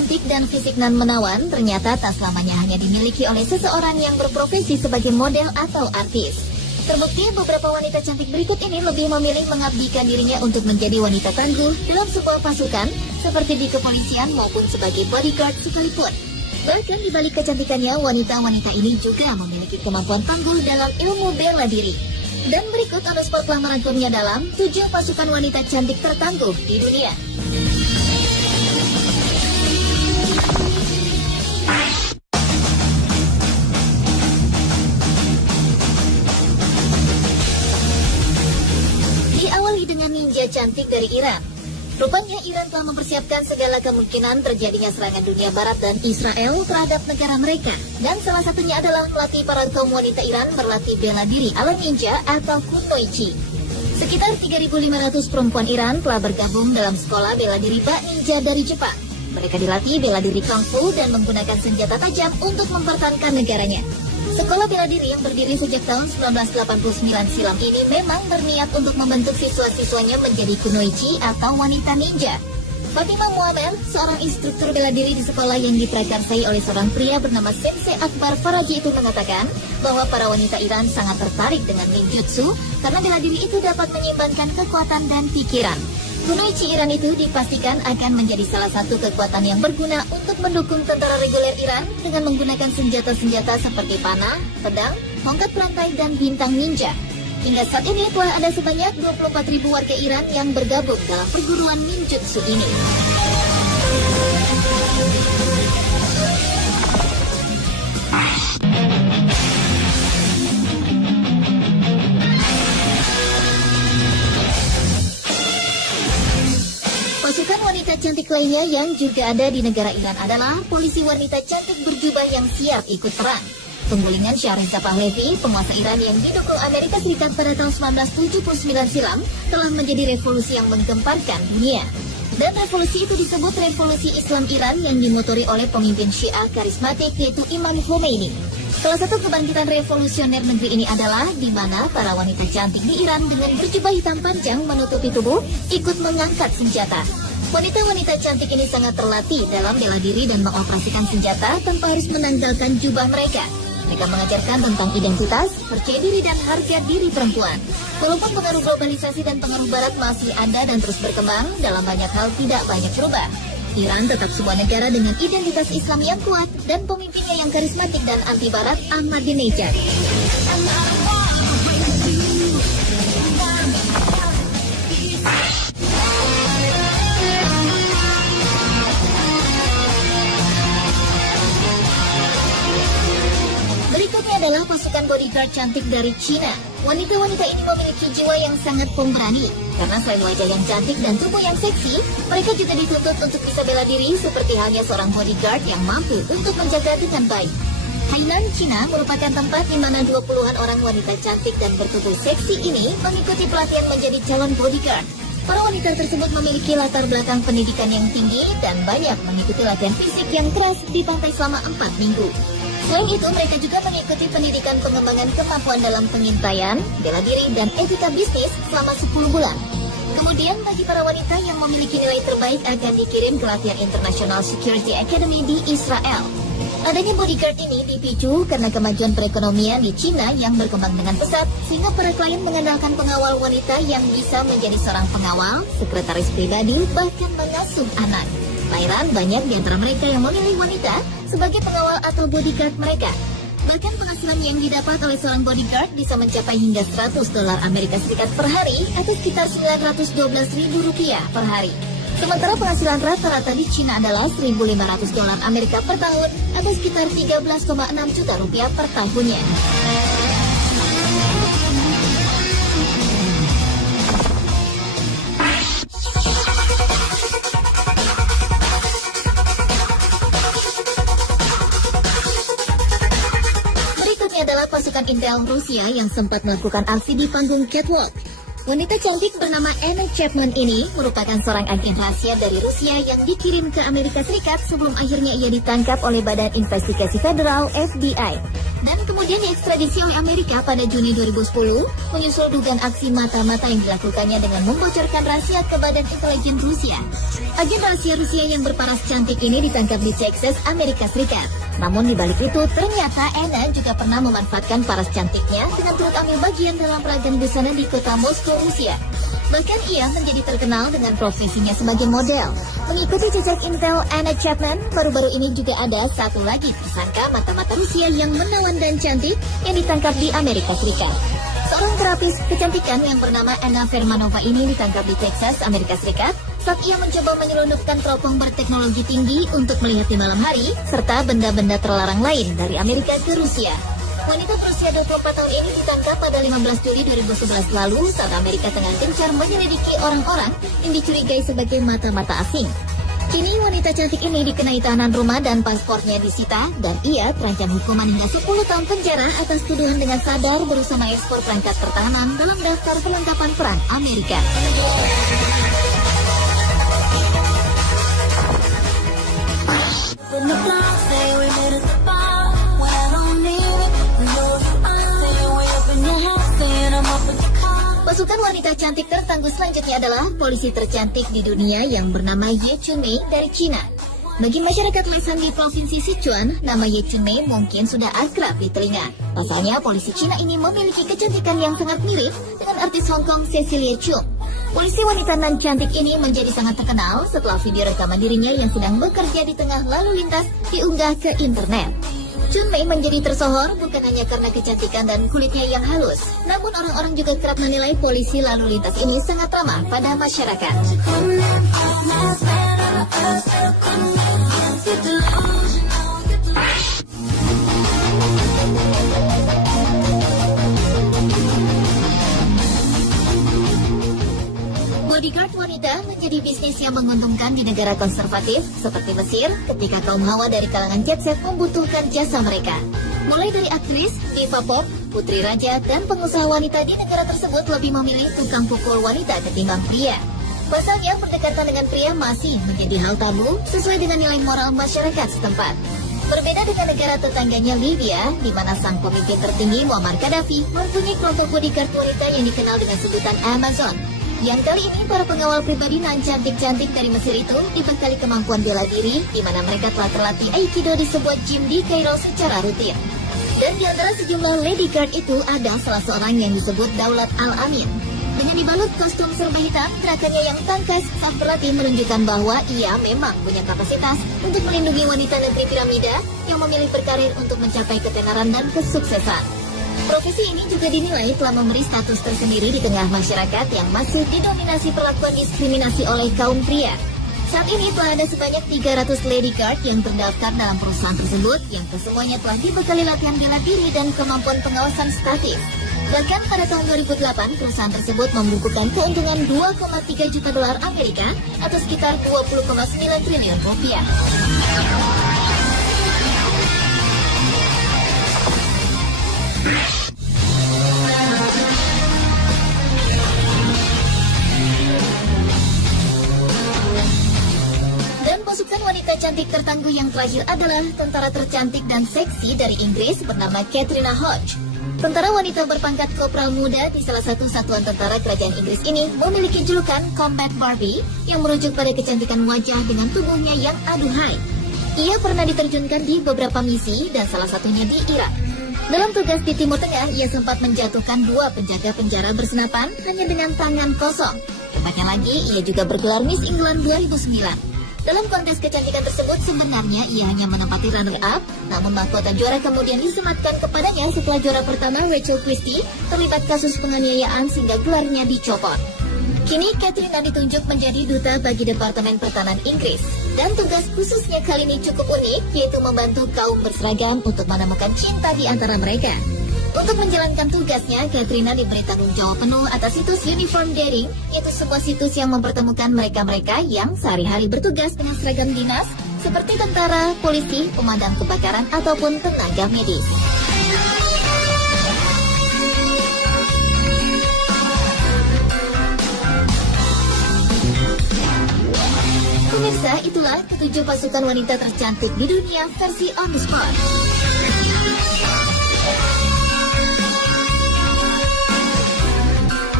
cantik dan fisik nan menawan ternyata tak selamanya hanya dimiliki oleh seseorang yang berprofesi sebagai model atau artis. Terbukti beberapa wanita cantik berikut ini lebih memilih mengabdikan dirinya untuk menjadi wanita tangguh dalam sebuah pasukan seperti di kepolisian maupun sebagai bodyguard sekalipun. Bahkan di balik kecantikannya, wanita-wanita ini juga memiliki kemampuan tangguh dalam ilmu bela diri. Dan berikut on the spot telah merangkumnya dalam 7 pasukan wanita cantik tertangguh di dunia. Diawali dengan ninja cantik dari Iran. Rupanya Iran telah mempersiapkan segala kemungkinan terjadinya serangan dunia barat dan Israel terhadap negara mereka. Dan salah satunya adalah melatih para kaum wanita Iran berlatih bela diri ala ninja atau kunoichi. Sekitar 3.500 perempuan Iran telah bergabung dalam sekolah bela diri bak ninja dari Jepang. Mereka dilatih bela diri kungfu dan menggunakan senjata tajam untuk mempertahankan negaranya. Sekolah bela diri yang berdiri sejak tahun 1989 silam ini memang berniat untuk membentuk siswa-siswanya menjadi kunoichi atau wanita ninja. Fatimah Muammer, seorang instruktur bela diri di sekolah yang diprakarsai oleh seorang pria bernama Sensei Akbar Faraji itu mengatakan bahwa para wanita Iran sangat tertarik dengan ninjutsu karena bela diri itu dapat menyeimbangkan kekuatan dan pikiran. Kunoichi Iran itu dipastikan akan menjadi salah satu kekuatan yang berguna untuk mendukung tentara reguler Iran dengan menggunakan senjata-senjata seperti panah, pedang, tongkat perantai, dan bintang ninja. Hingga saat ini telah ada sebanyak 24.000 warga Iran yang bergabung dalam perguruan ninjutsu ini. Pasukan wanita cantik lainnya yang juga ada di negara Iran adalah polisi wanita cantik berjubah yang siap ikut perang. Penggulingan Shahrizad Pahlavi, penguasa Iran yang didukung Amerika Serikat pada tahun 1979 silam, telah menjadi revolusi yang menggemparkan dunia. Dan revolusi itu disebut Revolusi Islam Iran yang dimotori oleh pemimpin Syiah karismatik yaitu Imam Khomeini. Salah satu kebangkitan revolusioner negeri ini adalah di mana para wanita cantik di Iran dengan berjubah hitam panjang menutupi tubuh ikut mengangkat senjata. Wanita-wanita cantik ini sangat terlatih dalam bela diri dan mengoperasikan senjata tanpa harus menanggalkan jubah mereka. Mereka mengajarkan tentang identitas, percaya diri, dan harga diri perempuan. Walaupun pengaruh globalisasi dan pengaruh barat masih ada dan terus berkembang, dalam banyak hal tidak banyak berubah. Iran tetap sebuah negara dengan identitas Islam yang kuat dan pemimpinnya yang karismatik dan anti barat, Ahmadinejad. Berikutnya adalah pasukan bodyguard cantik dari Cina. Wanita-wanita ini memiliki jiwa yang sangat pemberani. Karena selain wajah yang cantik dan tubuh yang seksi, mereka juga dituntut untuk bisa bela diri seperti halnya seorang bodyguard yang mampu untuk menjaga dengan baik. Hainan, Cina merupakan tempat di mana 20-an orang wanita cantik dan bertubuh seksi ini mengikuti pelatihan menjadi calon bodyguard. Para wanita tersebut memiliki latar belakang pendidikan yang tinggi dan banyak mengikuti latihan fisik yang keras di pantai selama 4 minggu. Selain itu, mereka juga mengikuti pendidikan pengembangan kemampuan dalam pengintaian, bela diri, dan etika bisnis selama 10 bulan. Kemudian, bagi para wanita yang memiliki nilai terbaik akan dikirim ke latihan International Security Academy di Israel. Adanya bodyguard ini dipicu karena kemajuan perekonomian di Cina yang berkembang dengan pesat, sehingga para klien mengandalkan pengawal wanita yang bisa menjadi seorang pengawal, sekretaris pribadi, bahkan mengasuh anak. Iran banyak di antara mereka yang memilih wanita sebagai pengawal atau bodyguard mereka. Bahkan penghasilan yang didapat oleh seorang bodyguard bisa mencapai hingga $100 Amerika Serikat per hari atau sekitar Rp912.000 per hari. Sementara penghasilan rata-rata di Cina adalah $1.500 Amerika per tahun atau sekitar 13,6 juta rupiah per tahunnya. Adalah pasukan intel Rusia yang sempat melakukan aksi di panggung catwalk. Wanita cantik bernama Anna Chapman ini merupakan seorang agen rahasia dari Rusia yang dikirim ke Amerika Serikat sebelum akhirnya ia ditangkap oleh Badan Investigasi Federal FBI. dan kemudian diekstradisi oleh Amerika pada Juni 2010, menyusul dugaan aksi mata-mata yang dilakukannya dengan membocorkan rahasia ke Badan Intelijen Rusia. Agen rahasia Rusia yang berparas cantik ini ditangkap di Texas, Amerika Serikat. Namun di balik itu, ternyata Anna juga pernah memanfaatkan paras cantiknya dengan turut ambil bagian dalam peragaan busana di kota Moskow, Rusia. Bahkan ia menjadi terkenal dengan profesinya sebagai model. Mengikuti jejak intel Anna Chapman, baru-baru ini juga ada satu lagi tersangka mata-mata Rusia yang menawan dan cantik yang ditangkap di Amerika Serikat. Seorang terapis kecantikan yang bernama Anna Fermanova ini ditangkap di Texas, Amerika Serikat saat ia mencoba menyelundupkan teropong berteknologi tinggi untuk melihat di malam hari serta benda-benda terlarang lain dari Amerika ke Rusia. Wanita berusia 24 tahun ini ditangkap pada 15 Juli 2011 lalu saat Amerika tengah gencar menyelidiki orang-orang yang dicurigai sebagai mata-mata asing. Kini wanita cantik ini dikenai tahanan rumah dan paspornya disita dan ia terancam hukuman hingga 10 tahun penjara atas tuduhan dengan sadar berusaha mengekspor perangkat pertahanan dalam daftar perlengkapan perang Amerika. Pasukan wanita cantik tertangguh selanjutnya adalah polisi tercantik di dunia yang bernama Ye Chunmei dari Cina. Bagi masyarakat Leshan di Provinsi Sichuan, nama Ye Chunmei mungkin sudah akrab di telinga. Pasalnya, polisi Cina ini memiliki kecantikan yang sangat mirip dengan artis Hong Kong Cecilia Cheung. Polisi wanita nan cantik ini menjadi sangat terkenal setelah video rekaman dirinya yang sedang bekerja di tengah lalu lintas diunggah ke internet. Chunmei menjadi tersohor bukan hanya karena kecantikan dan kulitnya yang halus, namun orang-orang juga kerap menilai polisi lalu lintas ini sangat ramah pada masyarakat. Bodyguard wanita menjadi bisnis yang menguntungkan di negara konservatif seperti Mesir ketika kaum hawa dari kalangan jet set membutuhkan jasa mereka. Mulai dari aktris, diva pop, putri raja, dan pengusaha wanita di negara tersebut lebih memilih tukang pukul wanita ketimbang pria. Pasalnya, berdekatan dengan pria masih menjadi hal tabu sesuai dengan nilai moral masyarakat setempat. Berbeda dengan negara tetangganya Libya, di mana sang pemimpin tertinggi Muammar Gaddafi mempunyai kelompok bodyguard wanita yang dikenal dengan sebutan Amazon. Yang kali ini para pengawal pribadi nan cantik-cantik dari Mesir itu dibekali kemampuan bela diri, di mana mereka telah terlatih Aikido di sebuah gym di Kairo secara rutin. Dan di antara sejumlah lady guard itu ada salah seorang yang disebut Daulat Al-Amin. Dengan dibalut kostum serba hitam, gerakannya yang tangkas saat berlatih menunjukkan bahwa ia memang punya kapasitas untuk melindungi wanita negeri piramida yang memilih berkarir untuk mencapai ketenaran dan kesuksesan. Profesi ini juga dinilai telah memberi status tersendiri di tengah masyarakat yang masih didominasi perlakuan diskriminasi oleh kaum pria. Saat ini telah ada sebanyak 300 lady guard yang terdaftar dalam perusahaan tersebut yang kesemuanya telah dibekali latihan bela diri dan kemampuan pengawasan statis. Bahkan pada tahun 2008, perusahaan tersebut membukukan keuntungan 2,3 juta dolar Amerika atau sekitar 20,9 triliun rupiah. Dan pasukan wanita cantik tertangguh yang terakhir adalah tentara tercantik dan seksi dari Inggris bernama Katrina Hodge. Tentara wanita berpangkat kopral muda di salah satu satuan tentara kerajaan Inggris ini memiliki julukan Combat Barbie yang merujuk pada kecantikan wajah dengan tubuhnya yang aduhai. Ia pernah diterjunkan di beberapa misi dan salah satunya di Irak. Dalam tugas di Timur Tengah, ia sempat menjatuhkan 2 penjaga penjara bersenapan hanya dengan tangan kosong. Tepatnya lagi, ia juga bergelar Miss England 2009. Dalam kontes kecantikan tersebut, sebenarnya ia hanya menempati runner-up, namun mahkota juara kemudian disematkan kepadanya setelah juara pertama Rachel Christie terlibat kasus penganiayaan sehingga gelarnya dicopot. Kini Katrina ditunjuk menjadi duta bagi Departemen Pertahanan Inggris. Dan tugas khususnya kali ini cukup unik, yaitu membantu kaum berseragam untuk menemukan cinta di antara mereka. Untuk menjalankan tugasnya, Katrina diberi tanggung jawab penuh atas situs Uniform Dating, yaitu sebuah situs yang mempertemukan mereka-mereka yang sehari-hari bertugas dengan seragam dinas, seperti tentara, polisi, pemadam kebakaran, ataupun tenaga medis. Pemirsa, itulah ketujuh pasukan wanita tercantik di dunia versi on the spot.